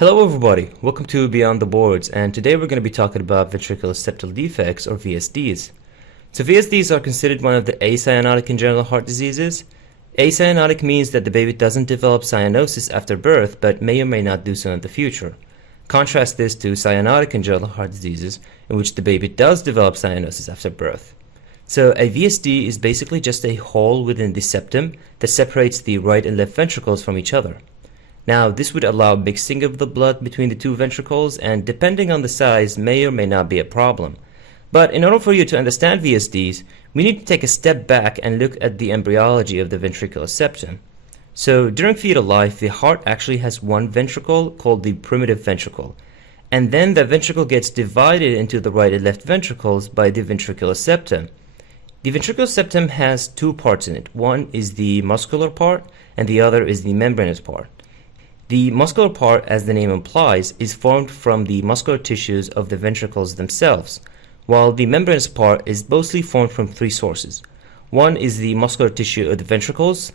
Hello everybody, welcome to Beyond the Boards, and today we're going to be talking about ventricular septal defects or VSDs. So VSDs are considered one of the acyanotic congenital heart diseases. Acyanotic means that the baby doesn't develop cyanosis after birth but may or may not do so in the future. Contrast this to cyanotic congenital heart diseases in which the baby does develop cyanosis after birth. So a VSD is basically just a hole within the septum that separates the right and left ventricles from each other. Now, this would allow mixing of the blood between the two ventricles, and depending on the size, may or may not be a problem. But in order for you to understand VSDs, we need to take a step back and look at the embryology of the ventricular septum. So, during fetal life, the heart actually has one ventricle called the primitive ventricle, and then the ventricle gets divided into the right and left ventricles by the ventricular septum. The ventricular septum has two parts in it. One is the muscular part, and the other is the membranous part. The muscular part, as the name implies, is formed from the muscular tissues of the ventricles themselves, while the membranous part is mostly formed from three sources. One is the muscular tissue of the ventricles.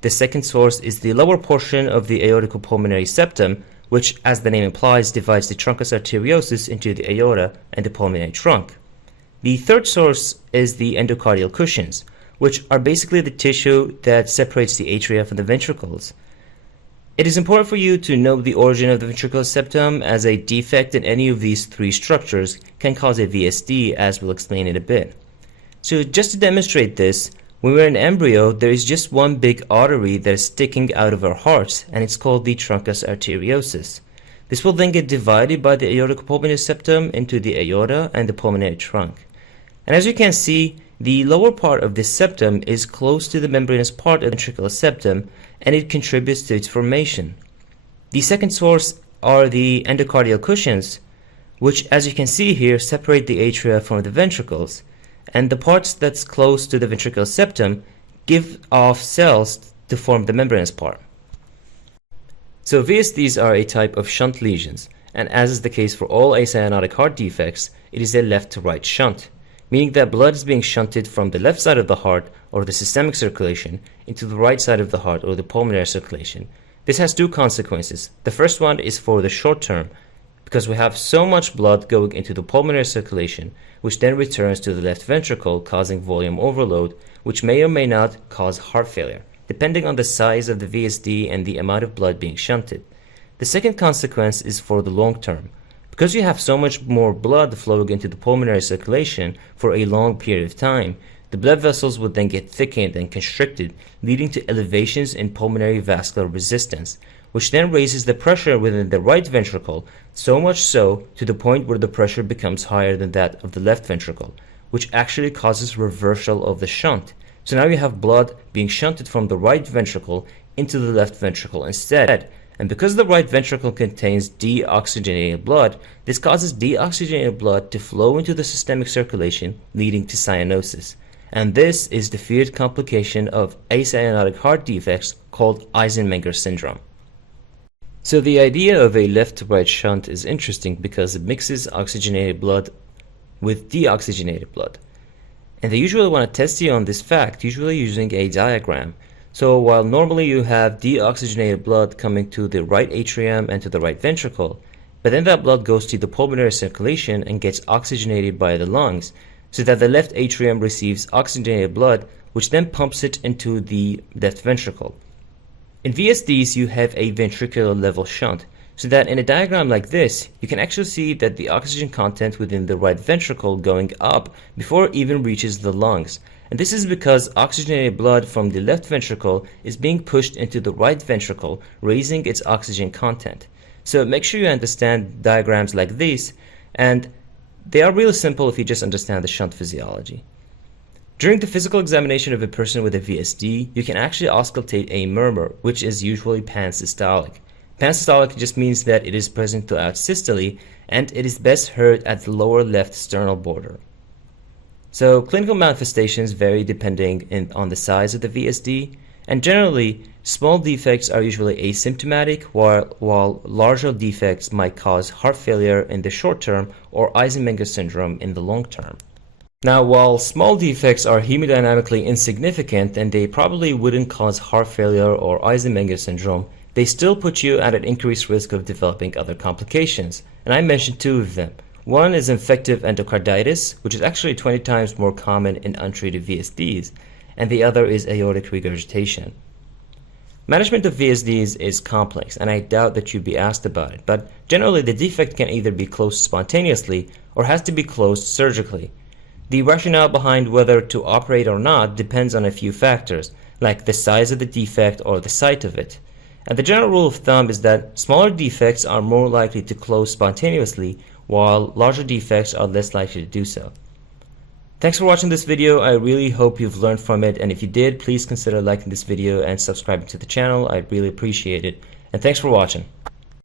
The second source is the lower portion of the aorticopulmonary septum, which, as the name implies, divides the truncus arteriosus into the aorta and the pulmonary trunk. The third source is the endocardial cushions, which are basically the tissue that separates the atria from the ventricles. It is important for you to know the origin of the ventricular septum, as a defect in any of these three structures can cause a VSD, as we'll explain in a bit. So just to demonstrate this, when we're in embryo, there is just one big artery that is sticking out of our hearts, and it's called the truncus arteriosus. This will then get divided by the aorticopulmonary septum into the aorta and the pulmonary trunk. And as you can see, the lower part of this septum is close to the membranous part of the ventricular septum, and it contributes to its formation. The second source are the endocardial cushions, which, as you can see here, separate the atria from the ventricles, and the parts that's close to the ventricular septum give off cells to form the membranous part. So VSDs are a type of shunt lesions, and as is the case for all acyanotic heart defects, it is a left to right shunt, meaning that blood is being shunted from the left side of the heart, or the systemic circulation, into the right side of the heart, or the pulmonary circulation. This has two consequences. The first one is for the short term, because we have so much blood going into the pulmonary circulation, which then returns to the left ventricle, causing volume overload, which may or may not cause heart failure, depending on the size of the VSD and the amount of blood being shunted. The second consequence is for the long term. Because you have so much more blood flowing into the pulmonary circulation for a long period of time, the blood vessels would then get thickened and constricted, leading to elevations in pulmonary vascular resistance, which then raises the pressure within the right ventricle, so much so to the point where the pressure becomes higher than that of the left ventricle, which actually causes reversal of the shunt. So now you have blood being shunted from the right ventricle into the left ventricle instead. And because the right ventricle contains deoxygenated blood, this causes deoxygenated blood to flow into the systemic circulation, leading to cyanosis. And this is the feared complication of acyanotic heart defects called Eisenmenger syndrome. So the idea of a left to right shunt is interesting because it mixes oxygenated blood with deoxygenated blood. And they usually want to test you on this fact, usually using a diagram. So while normally you have deoxygenated blood coming to the right atrium and to the right ventricle, but then that blood goes to the pulmonary circulation and gets oxygenated by the lungs, so that the left atrium receives oxygenated blood, which then pumps it into the left ventricle. In VSDs, you have a ventricular level shunt, so that in a diagram like this, you can actually see that the oxygen content within the right ventricle going up before it even reaches the lungs. And this is because oxygenated blood from the left ventricle is being pushed into the right ventricle, raising its oxygen content. So make sure you understand diagrams like these, and they are really simple if you just understand the shunt physiology. During the physical examination of a person with a VSD, you can actually auscultate a murmur, which is usually pansystolic. Pansystolic just means that it is present throughout systole, and it is best heard at the lower left sternal border. So clinical manifestations vary depending on the size of the VSD, and generally, small defects are usually asymptomatic, while larger defects might cause heart failure in the short term or Eisenmenger syndrome in the long term. Now, while small defects are hemodynamically insignificant and they probably wouldn't cause heart failure or Eisenmenger syndrome, they still put you at an increased risk of developing other complications, and I mentioned two of them. One is infective endocarditis, which is actually 20 times more common in untreated VSDs, and the other is aortic regurgitation. Management of VSDs is complex, and I doubt that you'd be asked about it, but generally the defect can either be closed spontaneously or has to be closed surgically. The rationale behind whether to operate or not depends on a few factors, like the size of the defect or the site of it. And the general rule of thumb is that smaller defects are more likely to close spontaneously, while larger defects are less likely to do so. Thanks for watching this video. I really hope you've learned from it, and if you did, please consider liking this video and subscribing to the channel. I'd really appreciate it. And thanks for watching.